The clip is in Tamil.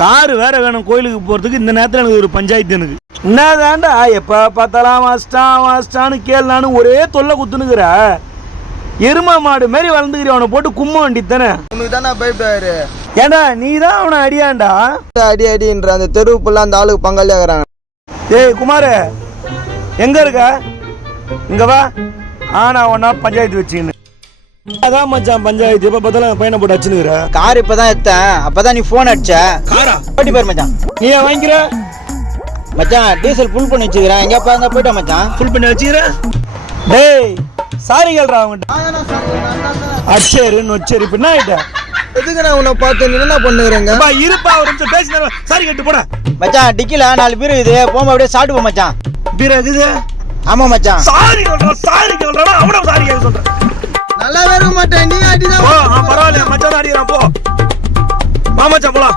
காரு வேற வேணும் கோயிலுக்கு போகிறதுக்கு. இந்த நேரத்தில் எனக்கு ஒரு பஞ்சாயத்து எனக்கு என்னதாண்டா எப்போ பார்த்தாலாம் வாஸ்டான்னு கேள்னான்னு ஒரே தொல்லை குத்துனுக்குற. எருமா மாடு மாரி வளர்ந்துக்கிற அவனை போட்டு கும்ம வேண்டி தானே. உனக்கு தானே பயப்படாரு. ஏண்டா நீ தான் அவனை அடியாண்டா. அடின்ற அந்த தெருவுக்குள்ள அந்த ஆளுக்கு பங்காளியாகிறாங்க. ஏய் குமார் எங்க இருக்க? இங்க வா. ஆனா ஒன்னா பஞ்சாயத்து வச்சுன்னு அதான் மச்சான் பஞ்சாயத்து. எப்ப பார்த்தாலும் பையனை போட்டு அச்சுனுக்குற. கார் இப்பதான் எடுத்தேன். அப்பதான் நீ போன் அடிச்ச. காரா ஓட்டி பாரு மச்சான். நீ ஏன் வாங்கிக்கிற மச்சான்? டீசல் ஃபுல் பண்ணி வச்சுக்கிறேன். எங்கப்பா அங்க போயிட்டா மச்சான்? ஃபுல் பண்ணி வச்சுக்கிற. டேய் சாரி கேள்றா அவங்ககிட்ட. அச்சேரு நொச்சேரி இப்ப என்ன ஆயிட்ட? எதுக்கு நான் உன்னை பார்த்து நீ என்ன பண்ணுகிறேங்க? இருப்பா ஒரு நிமிஷம் பேசினா சாரி கேட்டு போட. மச்சான் டிக்கில 4 பீர் இது போமா அப்படியே சாப்பிட்டு போ மச்சான். பீர் இருக்குது. ஆமா மச்சான். சாரி கேள்றா அவன சாரி கேட்க சொல்றேன். நல்லா வர மாட்டேன். நீ அடிதான். பரவாயில்ல மச்சான் அடிக்கிறான் போ. மச்சான் போலாம்.